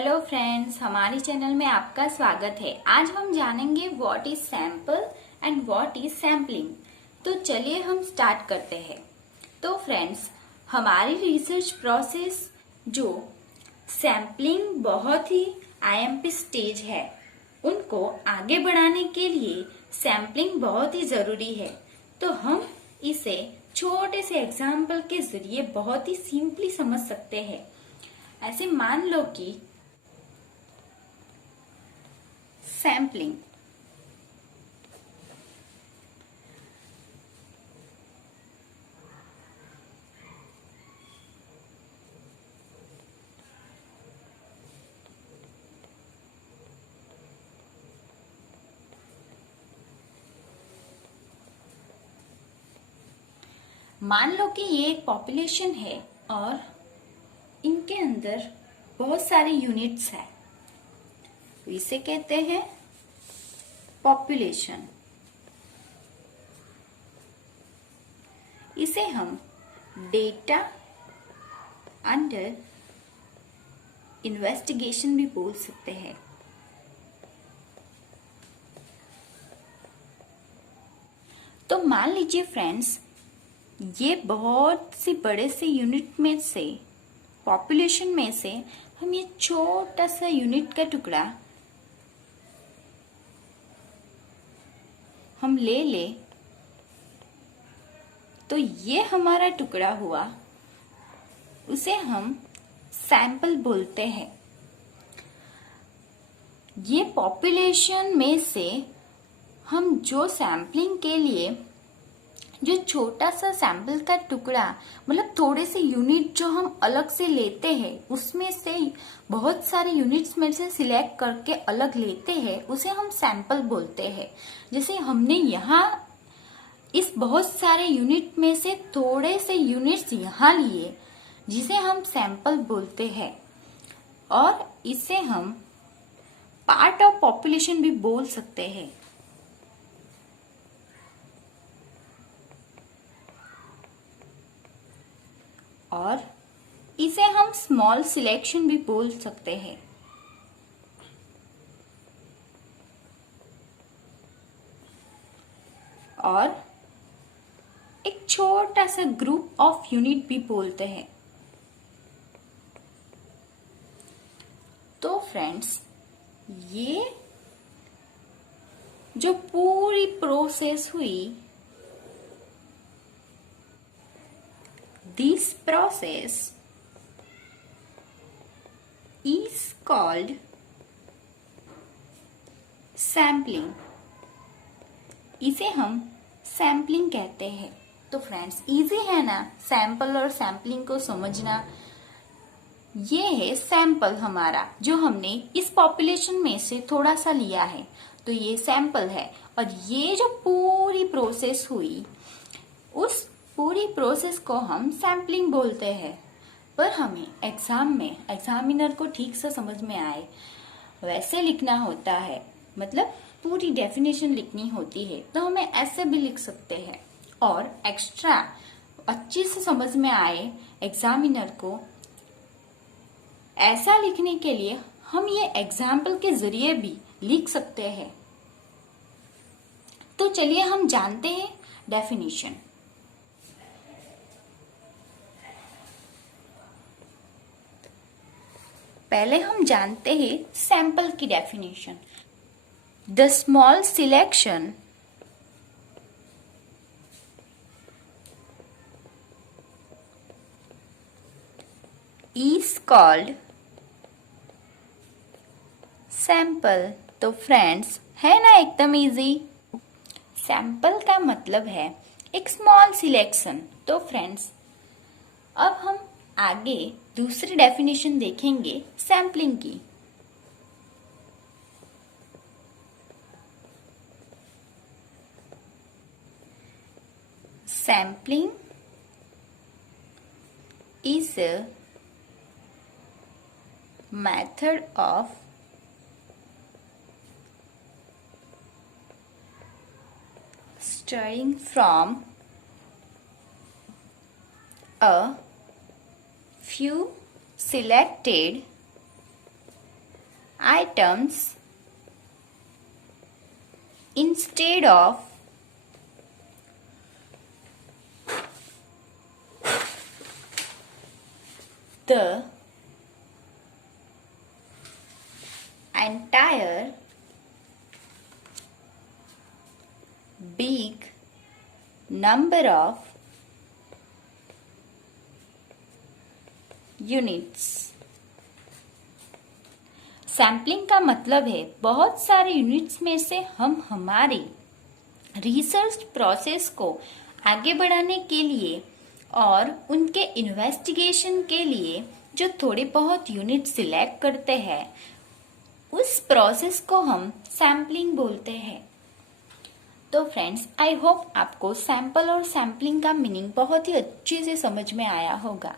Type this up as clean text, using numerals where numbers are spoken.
Hello friends, हमारे channel में आपका स्वागत है। आज हम जानेंगे what is sample and what is sampling. तो चलिए हम स्टार्ट करते हैं। तो फ्रेंड्स, हमारी रिसर्च प्रोसेस जो सैम्पलिंग बहुत ही आईएमपी स्टेज है, उनको आगे बढ़ाने के लिए सैम्पलिंग बहुत ही जरूरी है। तो हम इसे छोटे से एग्जाम्पल के जरिए बहुत ही सिंपली समझ सकते हैं। ऐसे मान लो कि सैम्पलिंग मान लो कि ये एक पॉपुलेशन है और इनके अंदर बहुत सारे यूनिट्स हैं। तो इसे कहते हैं पॉपुलेशन। इसे हम डेटा अंडर इन्वेस्टिगेशन भी बोल सकते हैं। तो मान लीजिए फ्रेंड्स, ये बहुत सी बड़े से यूनिट में से, पॉपुलेशन में से हम ये छोटा सा यूनिट का टुकड़ा हम ले तो ये हमारा टुकड़ा हुआ, उसे हम सैंपल बोलते हैं। ये पॉपुलेशन में से हम जो सैंपलिंग के लिए जो छोटा सा सैंपल का टुकड़ा, मतलब थोड़े से यूनिट जो हम अलग से लेते हैं, उसमें से बहुत सारे यूनिट्स में से सिलेक्ट करके अलग लेते हैं, उसे हम सैंपल बोलते हैं। जैसे हमने यहाँ इस बहुत सारे यूनिट में से थोड़े से यूनिट्स यहाँ लिए, जिसे हम सैंपल बोलते हैं। और इसे हम पार्ट ऑफ पॉपुलेशन भी बोल सकते हैं। और इसे हम स्मॉल सिलेक्शन भी बोल सकते हैं। और एक छोटा सा ग्रुप ऑफ यूनिट भी बोलते हैं। तो फ्रेंड्स, ये जो पूरी प्रोसेस हुई, this process is called sampling। इसे हम सैम्पलिंग कहते हैं। तो फ्रेंड्स, इजी है ना सैंपल और सैम्पलिंग को समझना। ये है सैंपल हमारा, जो हमने इस पॉपुलेशन में से थोड़ा सा लिया है, तो ये सैंपल है। और ये जो पूरी प्रोसेस हुई, उस पूरी प्रोसेस को हम सैम्पलिंग बोलते हैं। पर हमें एग्जाम में एग्जामिनर को ठीक से समझ में आए वैसे लिखना होता है, मतलब पूरी डेफिनेशन लिखनी होती है, तो हमें ऐसे भी लिख सकते हैं। और एक्स्ट्रा अच्छे से समझ में आए एग्जामिनर को, ऐसा लिखने के लिए हम ये एग्जाम्पल के जरिए भी लिख सकते हैं। तो चलिए हम जानते हैं डेफिनेशन। पहले हम जानते हैं सैंपल की definition. The small selection is called sample. तो फ्रेंड्स, है ना एकदम इजी। सैंपल का मतलब है एक स्मॉल सिलेक्शन। तो फ्रेंड्स, अब हम आगे दूसरी डेफिनेशन देखेंगे सैम्पलिंग की। Sampling is a method of starting from a few selected items instead of the entire big number of units. Sampling का मतलब है बहुत सारे यूनिट्स में से हम हमारी रिसर्च प्रोसेस को आगे बढ़ाने के लिए और उनके इन्वेस्टिगेशन के लिए जो थोड़े बहुत यूनिट सिलेक्ट करते हैं, उस प्रोसेस को हम सैम्पलिंग बोलते हैं। तो फ्रेंड्स, आई होप आपको सैंपल और सैम्पलिंग का मीनिंग बहुत ही अच्छे से समझ में आया होगा।